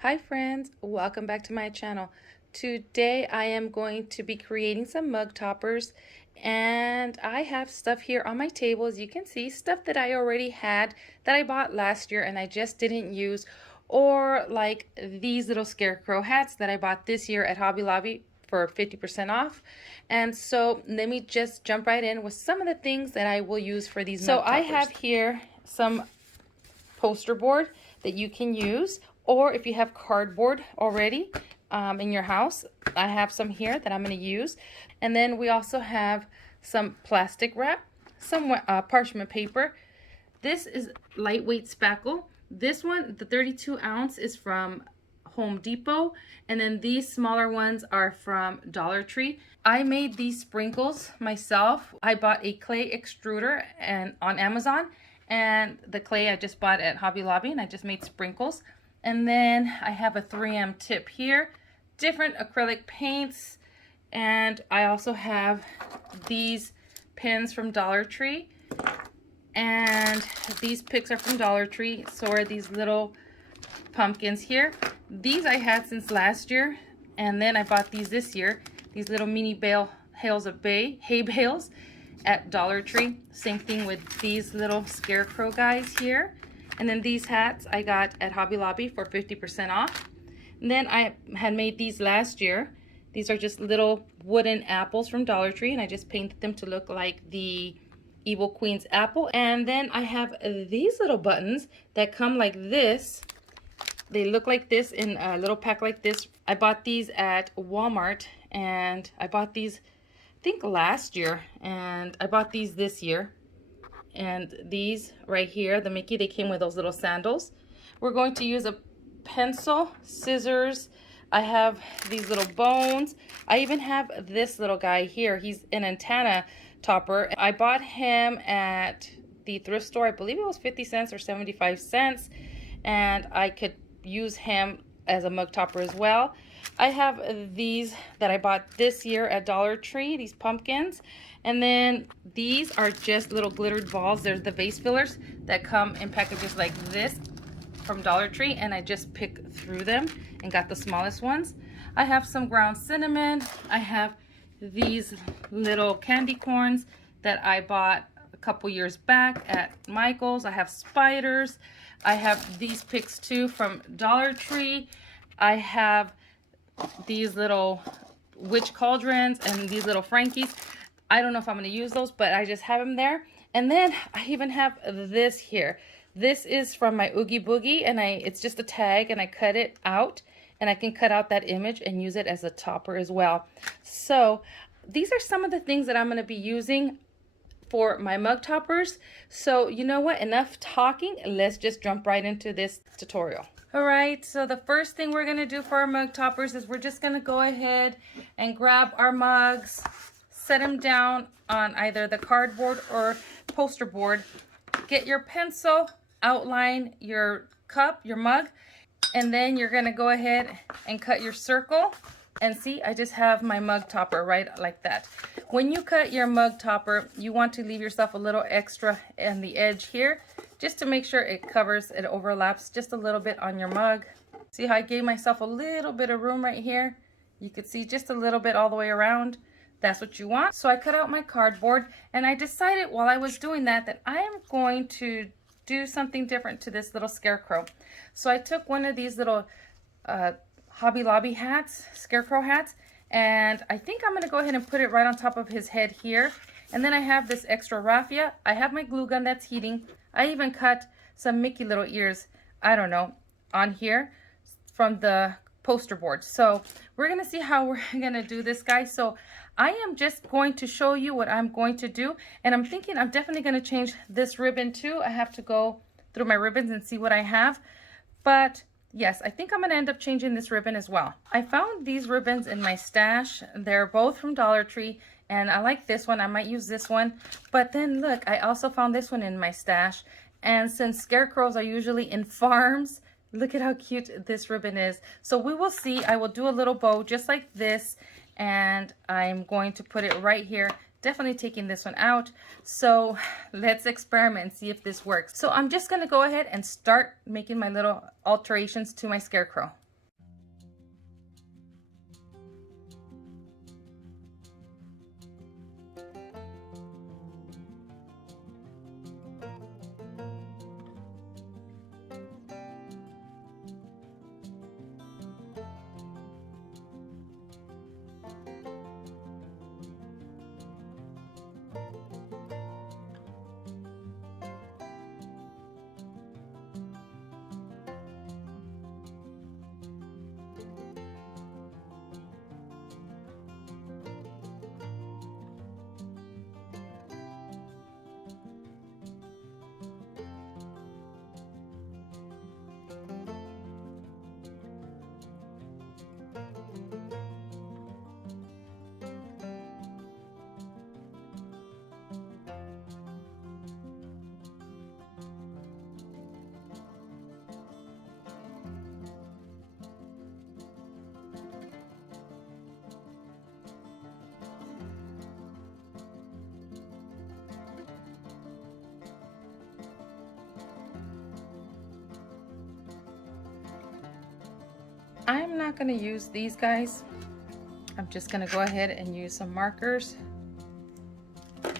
Hi friends, welcome back to my channel. Today I am going to be creating some mug toppers, and I have stuff here on my table. As you can see, stuff that I already had that I bought last year and I just didn't use, or like these little scarecrow hats that I bought this year at Hobby Lobby for 50% off. And so let me just jump right in with some of the things that I will use for these mug toppers. So I have here some poster board that you can use, or if you have cardboard already in your house, I have some here that I'm going to use. And then we also have some plastic wrap, some parchment paper. This is lightweight spackle. This one, the 32 ounce, is from Home Depot, and then these smaller ones are from Dollar Tree. I made these sprinkles myself. I bought a clay extruder on Amazon, and the clay I just bought at Hobby Lobby, and I just made sprinkles. And then I have a 3M tip here, different acrylic paints, and I also have these pins from Dollar Tree, and these picks are from Dollar Tree. So are these little pumpkins here. These I had since last year, and then I bought these this year, these little mini bales of hay bales at Dollar Tree. Same thing with these little scarecrow guys here. And then these hats I got at Hobby Lobby for 50% off. And then I had made these last year. These are just little wooden apples from Dollar Tree, and I just painted them to look like the Evil Queen's apple. And then I have these little buttons that come like this. They look like this in a little pack like this. I bought these at Walmart, and I bought these I think last year, and I bought these this year. And these right here, the Mickey, they came with those little sandals. We're going to use a pencil, scissors. I have these little bones. I even have this little guy here. He's an antenna topper. I bought him at the thrift store. I believe it was 50 cents or 75 cents. And I could use him as a mug topper as well. I have these that I bought this year at Dollar Tree, these pumpkins. And then these are just little glittered balls. There's the vase fillers that come in packages like this from Dollar Tree, and I just picked through them and got the smallest ones. I have some ground cinnamon. I have these little candy corns that I bought a couple years back at Michael's. I have spiders. I have these picks too from Dollar Tree. I have these little witch cauldrons and these little Frankies. I don't know if I'm going to use those, but I just have them there. And then I even have this here. This is from my Oogie Boogie, and it's just a tag, and I cut it out, and I can cut out that image and use it as a topper as well. So these are some of the things that I'm going to be using for my mug toppers. So you know what, enough talking, let's just jump right into this tutorial. All right, so the first thing we're going to do for our mug toppers is we're just going to go ahead and grab our mugs, set them down on either the cardboard or poster board. Get your pencil, outline your cup, your mug, and then you're going to go ahead and cut your circle. And see, I just have my mug topper right like that. When you cut your mug topper, you want to leave yourself a little extra on the edge here, just to make sure it covers, it overlaps just a little bit on your mug. See how I gave myself a little bit of room right here? You could see just a little bit all the way around. That's what you want. So I cut out my cardboard, and I decided while I was doing that I am going to do something different to this little scarecrow. So I took one of these little Hobby Lobby hats, scarecrow hats, and I think I'm going to go ahead and put it right on top of his head here. And then I have this extra raffia. I have my glue gun that's heating. I even cut some Mickey little ears, I don't know, on here from the poster board. So we're going to see how we're going to do this, guys. So I am just going to show you what I'm going to do, and I'm thinking I'm definitely going to change this ribbon too. I have to go through my ribbons and see what I have, but yes, I think I'm going to end up changing this ribbon as well. I found these ribbons in my stash. They're both from Dollar Tree, and I like this one. I might use this one. But then look, I also found this one in my stash. And since scarecrows are usually in farms, look at how cute this ribbon is. So we will see. I will do a little bow just like this, and I'm going to put it right here. Definitely taking this one out. So let's experiment and see if this works. So I'm just going to go ahead and start making my little alterations to my scarecrow. I'm not going to use these guys. I'm just going to go ahead and use some markers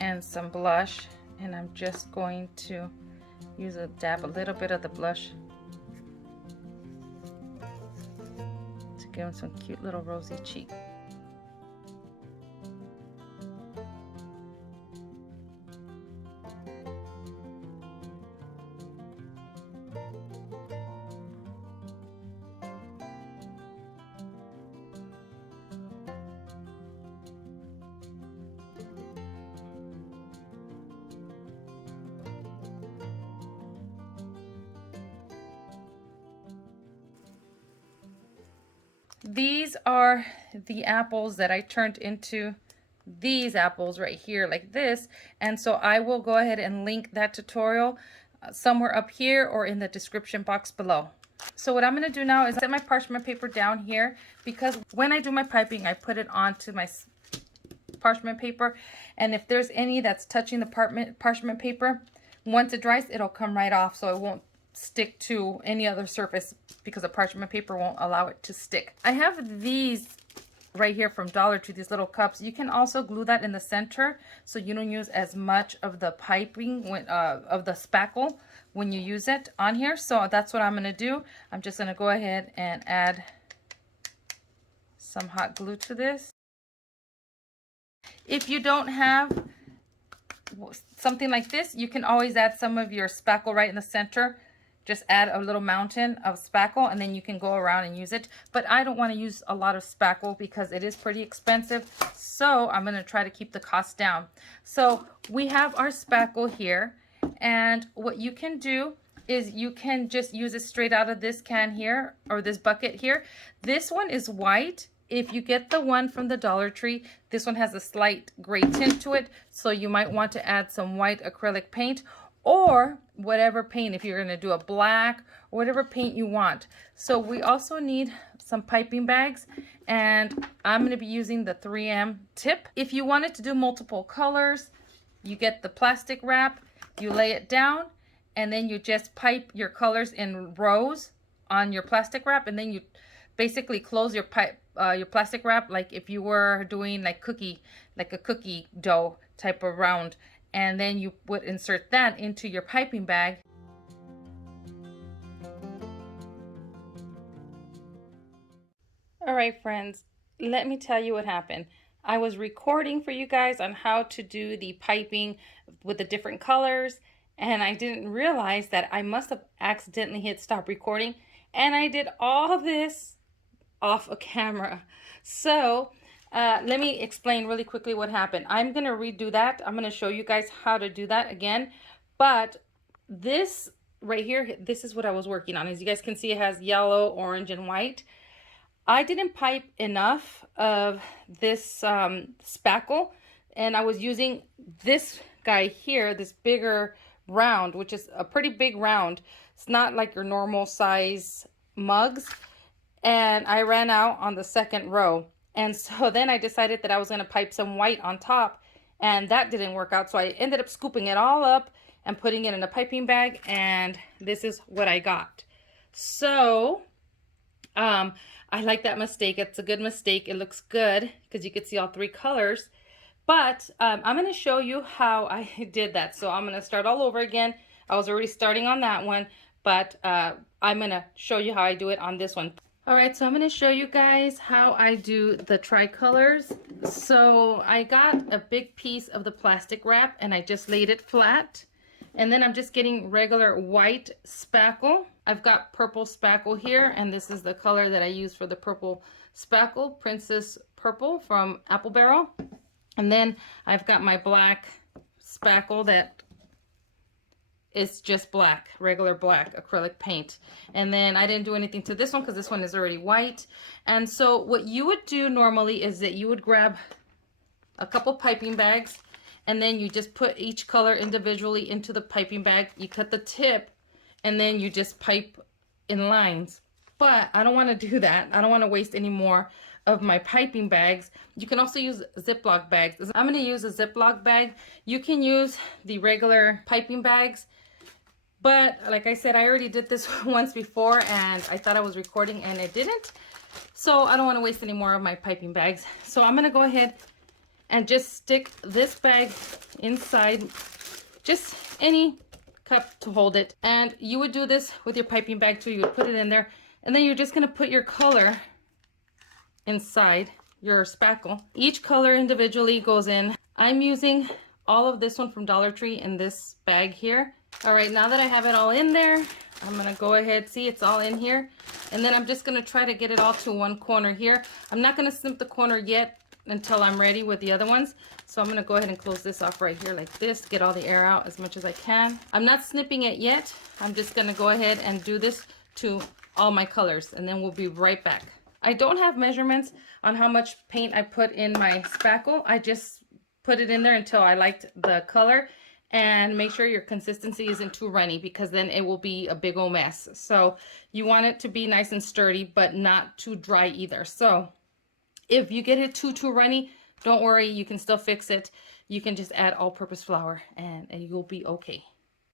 and some blush, and I'm just going to dab a little bit of the blush to give them some cute little rosy cheek. These are the apples that I turned into these apples right here like this, and so I will go ahead and link that tutorial somewhere up here or in the description box below. So what I'm going to do now is set my parchment paper down here, because when I do my piping I put it onto my parchment paper, and if there's any that's touching the parchment paper, once it dries it'll come right off, so it won't stick to any other surface because the parchment paper won't allow it to stick. I have these right here from Dollar Tree, these little cups. You can also glue that in the center so you don't use as much of the piping of the spackle when you use it on here. So that's what I'm going to do. I'm just going to go ahead and add some hot glue to this. If you don't have something like this, you can always add some of your spackle right in the center. Just add a little mountain of spackle and then you can go around and use it. But I don't want to use a lot of spackle because it is pretty expensive. So I'm going to try to keep the cost down. So we have our spackle here. And what you can do is you can just use it straight out of this can here, or this bucket here. This one is white. If you get the one from the Dollar Tree, this one has a slight gray tint to it. So you might want to add some white acrylic paint, or whatever paint, if you're going to do a black or whatever paint you want. So we also need some piping bags, and I'm going to be using the 3M tip. If you wanted to do multiple colors, you get the plastic wrap, you lay it down, and then you just pipe your colors in rows on your plastic wrap, and then you basically close your plastic wrap like if you were doing like a cookie dough type of round. And then you would insert that into your piping bag. All right, friends, let me tell you what happened. I was recording for you guys on how to do the piping with the different colors, and I didn't realize that I must have accidentally hit stop recording, and I did all this off a camera. So let me explain really quickly what happened. I'm going to redo that. I'm going to show you guys how to do that again. But this right here, this is what I was working on. As you guys can see, it has yellow, orange, and white. I didn't pipe enough of this spackle, and I was using this guy here, this bigger round, which is a pretty big round. It's not like your normal size mugs. And I ran out on the second row. And so then I decided that I was going to pipe some white on top, and that didn't work out. So I ended up scooping it all up and putting it in a piping bag, and this is what I got. So I like that mistake. It's a good mistake. It looks good because you can see all three colors. But I'm going to show you how I did that. So I'm going to start all over again. I was already starting on that one, but I'm going to show you how I do it on this one. All right, so I'm going to show you guys how I do the tricolors. So I got a big piece of the plastic wrap and I just laid it flat. And then I'm just getting regular white spackle. I've got purple spackle here, and this is the color that I use for the purple spackle, Princess Purple from Apple Barrel. And then I've got my black spackle that is just black, regular black acrylic paint. And then I didn't do anything to this one because this one is already white. And so what you would do normally is that you would grab a couple piping bags, and then you just put each color individually into the piping bag. You cut the tip, and then you just pipe in lines. But I don't want to do that. I don't want to waste any more of my piping bags. You can also use Ziploc bags. I'm going to use a Ziploc bag. You can use the regular piping bags But like I said, I already did this once before and I thought I was recording and it didn't. So I don't want to waste any more of my piping bags. So I'm going to go ahead and just stick this bag inside, just any cup to hold it. And you would do this with your piping bag too. You would put it in there and then you're just going to put your color inside your spackle. Each color individually goes in. I'm using all of this one from Dollar Tree in this bag here. All right, now that I have it all in there, I'm gonna go ahead, see it's all in here. And then I'm just gonna try to get it all to one corner here. I'm not gonna snip the corner yet until I'm ready with the other ones. So I'm gonna go ahead and close this off right here like this, get all the air out as much as I can. I'm not snipping it yet. I'm just gonna go ahead and do this to all my colors and then we'll be right back. I don't have measurements on how much paint I put in my spackle. I just put it in there until I liked the color. And make sure your consistency isn't too runny because then it will be a big old mess. So you want it to be nice and sturdy, but not too dry either. So if you get it too runny, don't worry, you can still fix it. You can just add all-purpose flour and you'll be okay.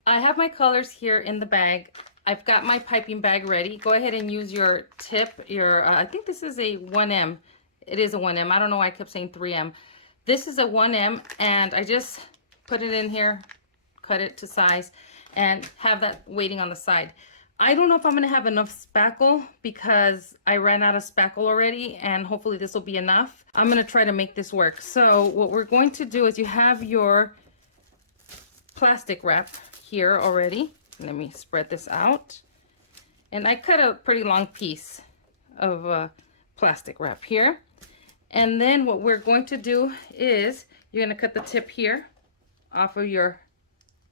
I have my colors here in the bag. I've got my piping bag ready. Go ahead and use your tip, I think this is a 1M. It is a 1M. I don't know why I kept saying 3M. This is a 1M and I just put it in here, cut it to size, and have that waiting on the side. I don't know if I'm gonna have enough spackle because I ran out of spackle already, and hopefully this will be enough. I'm gonna try to make this work. So what we're going to do is you have your plastic wrap here already. Let me spread this out. And I cut a pretty long piece of plastic wrap here. And then what we're going to do is you're gonna cut the tip here off of your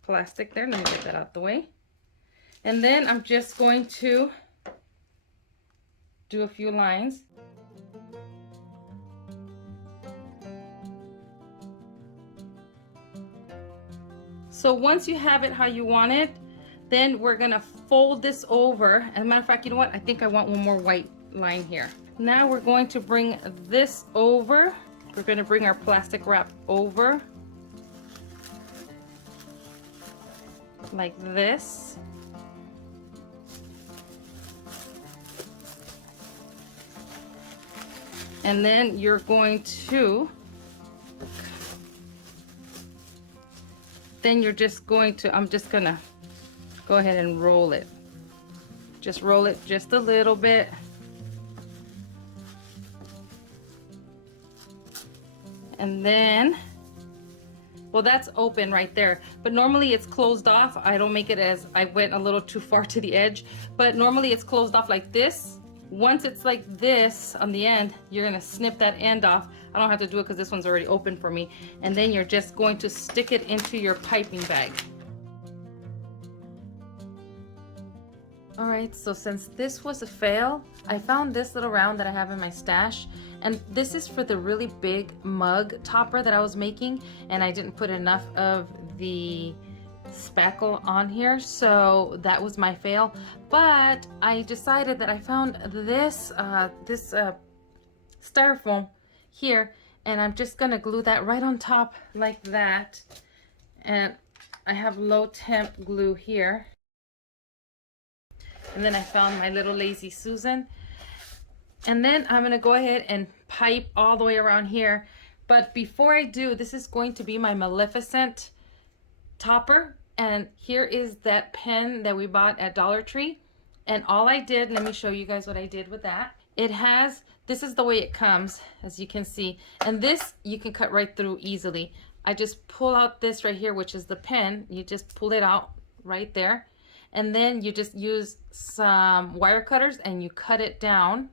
plastic there. Let me get that out the way. And then I'm just going to do a few lines. So once you have it how you want it, then we're gonna fold this over. As a matter of fact, you know what? I think I want one more white line here. Now we're going to bring this over. We're gonna bring our plastic wrap over like this. And then you're going to, I'm just gonna go ahead and roll it. Just roll it just a little bit. And then, well, that's open right there, but normally it's closed off. I don't make it as, I went a little too far to the edge, but normally it's closed off like this. Once it's like this on the end, you're gonna snip that end off. I don't have to do it because this one's already open for me. And then you're just going to stick it into your piping bag. All right, so since this was a fail, I found this little round that I have in my stash. And this is for the really big mug topper that I was making, and I didn't put enough of the spackle on here, so that was my fail. But I decided that I found this styrofoam here, and I'm just gonna glue that right on top like that. And I have low temp glue here. And then I found my little Lazy Susan. And then I'm gonna go ahead and pipe all the way around here. But before I do, this is going to be my Maleficent topper. And here is that pen that we bought at Dollar Tree. And all I did, let me show you guys what I did with that. It has, this is the way it comes, as you can see. And this you can cut right through easily. I just pull out this right here, which is the pen. You just pull it out right there. And then you just use some wire cutters and you cut it down.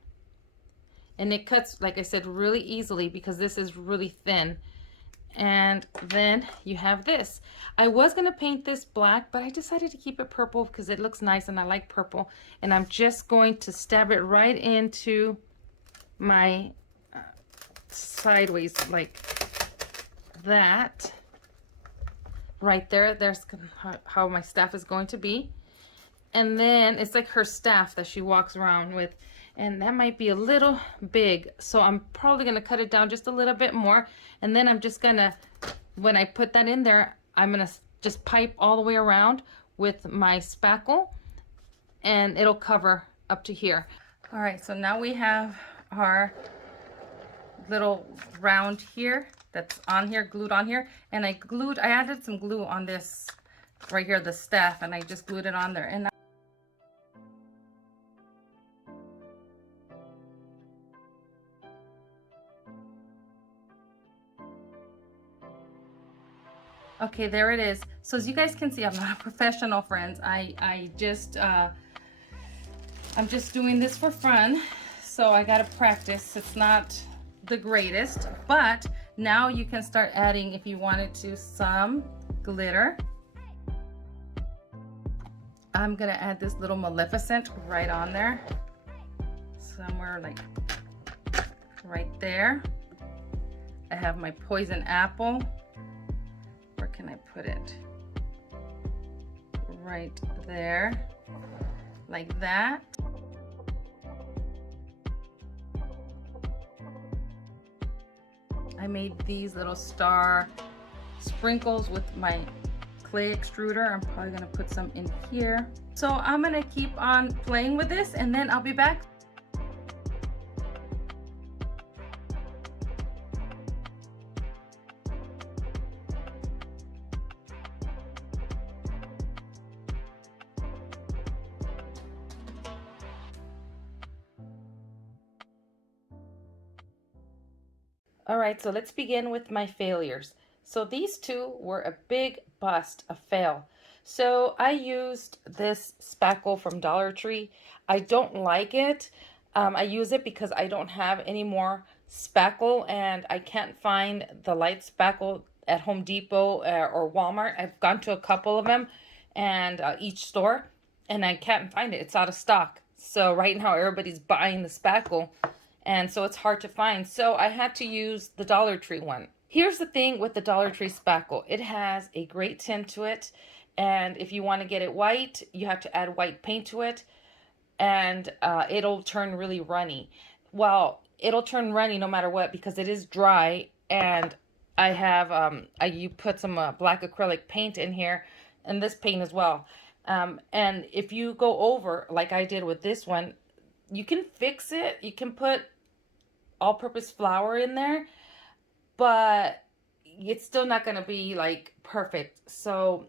And it cuts, like I said, really easily because this is really thin. And then you have this. I was gonna paint this black, but I decided to keep it purple because it looks nice and I like purple. And I'm just going to stab it right into my sideways like that. Right there, there's how my staff is going to be. And then it's like her staff that she walks around with. And that might be a little big. So I'm probably gonna cut it down just a little bit more. And then I'm just gonna, when I put that in there, I'm gonna just pipe all the way around with my spackle, and it'll cover up to here. All right, so now we have our little round here that's on here, glued on here, and I added some glue on this right here, the staff, and I just glued it on there. And okay, there it is. So as you guys can see, I'm not a professional, friends. I'm just doing this for fun, so I gotta practice. It's not the greatest, but now you can start adding, if you wanted to, some glitter. I'm gonna add this little Maleficent right on there, somewhere like right there. I have my poison apple. Where can I put it? Right there, like that. I made these little star sprinkles with my clay extruder. I'm probably gonna put some in here. So I'm gonna keep on playing with this, and then I'll be back. All right, so let's begin with my failures. So these two were a big bust, a fail. So I used this spackle from Dollar Tree. I don't like it. I use it because I don't have any more spackle, and I can't find the light spackle at Home Depot or Walmart. I've gone to a couple of them, and each store, and I can't find it. It's out of stock. So right now everybody's buying the spackle, and so it's hard to find. So I had to use the Dollar Tree one. Here's the thing with the Dollar Tree spackle. It has a great tint to it, and if you want to get it white, you have to add white paint to it, and it'll turn really runny. Well, it'll turn runny no matter what because it is dry, and I have you put some black acrylic paint in here, and this paint as well. And if you go over, like I did with this one, you can fix it. You can put all-purpose flour in there, but it's still not going to be like perfect. So,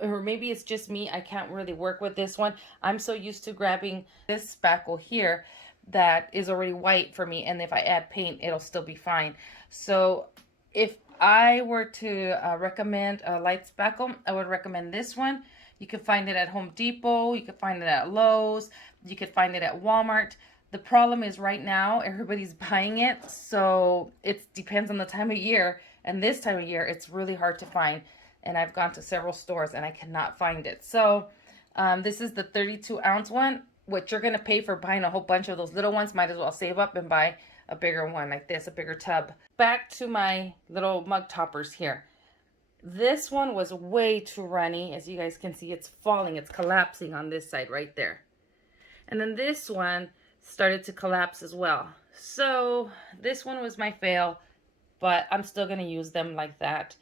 or maybe it's just me, I can't really work with this one. I'm so used to grabbing this spackle here that is already white for me, and if I add paint, it'll still be fine. So if I were to recommend a light spackle, I would recommend this one. You can find it at Home Depot, you can find it at Lowe's, you can find it at Walmart. The problem is right now everybody's buying it, so it depends on the time of year, and this time of year it's really hard to find, and I've gone to several stores and I cannot find it. So this is the 32-ounce one. What you're going to pay for buying a whole bunch of those little ones, might as well save up and buy a bigger one like this, a bigger tub. Back to my little mug toppers here. This one was way too runny. As you guys can see, it's falling, it's collapsing on this side right there. And then this one started to collapse as well. So this one was my fail, but I'm still going to use them like that.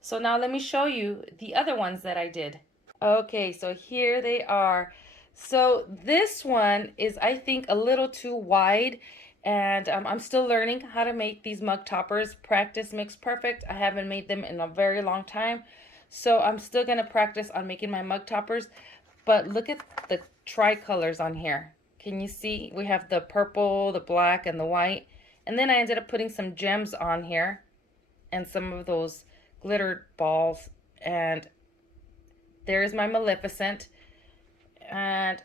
So now let me show you the other ones that I did. Okay, so here they are. So this one is, I think, a little too wide, and I'm still learning how to make these mug toppers. Practice makes perfect. I haven't made them in a very long time, so I'm still going to practice on making my mug toppers. But look at the tricolors on here. Can you see? We have the purple, the black, and the white. And then I ended up putting some gems on here and some of those glitter balls. And there's my Maleficent. And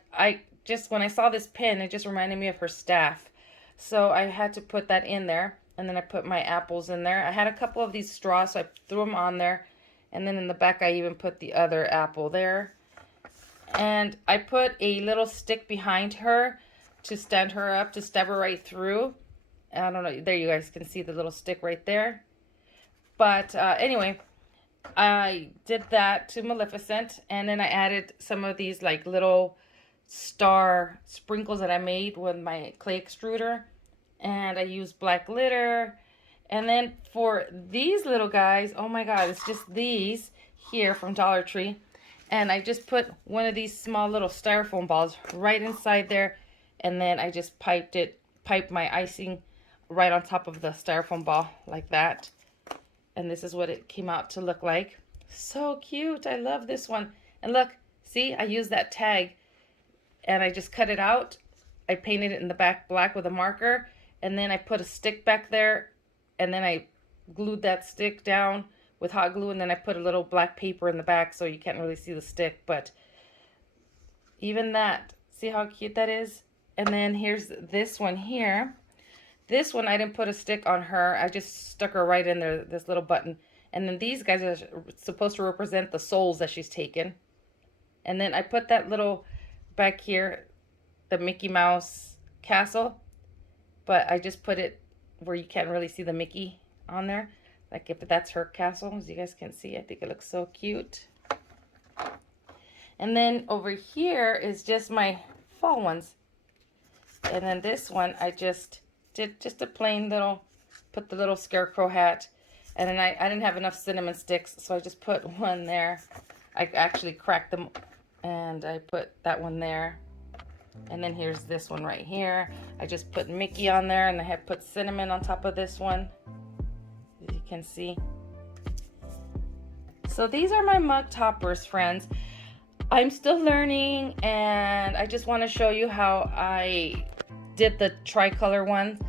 when I saw this pin, it just reminded me of her staff. So I had to put that in there. And then I put my apples in there. I had a couple of these straws, so I threw them on there. And then in the back, I even put the other apple there. And I put a little stick behind her to stand her up, to stab her right through. I don't know, there you guys can see the little stick right there. But anyway, I did that to Maleficent, and then I added some of these like little star sprinkles that I made with my clay extruder, and I used black glitter. And then for these little guys, oh my god, it's just these here from Dollar Tree. And I just put one of these small little styrofoam balls right inside there, and then I just piped my icing right on top of the styrofoam ball like that. And this is what it came out to look like. So cute. I love this one. And look, see, I used that tag and I just cut it out. I painted it in the back black with a marker, and then I put a stick back there, and then I glued that stick down with hot glue, and then I put a little black paper in the back so you can't really see the stick, but even that, see how cute that is? And then here's this one here. This one, I didn't put a stick on her. I just stuck her right in there, this little button. And then these guys are supposed to represent the souls that she's taken. And then I put that little back here, the Mickey Mouse castle. But I just put it where you can't really see the Mickey on there. Like if that's her castle, as you guys can see. I think it looks so cute. And then over here is just my fall ones. And then this one, I just did just a plain little, put the little scarecrow hat. And then I didn't have enough cinnamon sticks, so I just put one there. I actually cracked them, and I put that one there. And then here's this one right here. I just put Mickey on there, and I have put cinnamon on top of this one, as you can see. So these are my mug toppers, friends. I'm still learning, and I just want to show you how I did the tricolor ones,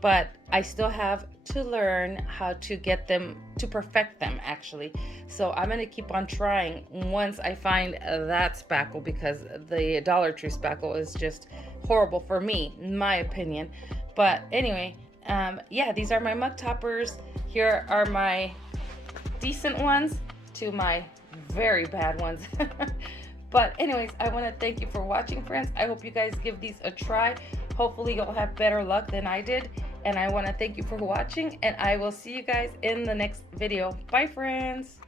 but I still have to learn how to get them, to perfect them actually. So I'm going to keep on trying once I find that spackle, because the Dollar Tree spackle is just horrible for me, in my opinion. But anyway, yeah, these are my mug toppers. Here are my decent ones to my very bad ones. But anyways, I want to thank you for watching, friends. I hope you guys give these a try. Hopefully you'll have better luck than I did. And I want to thank you for watching, and I will see you guys in the next video. Bye, friends.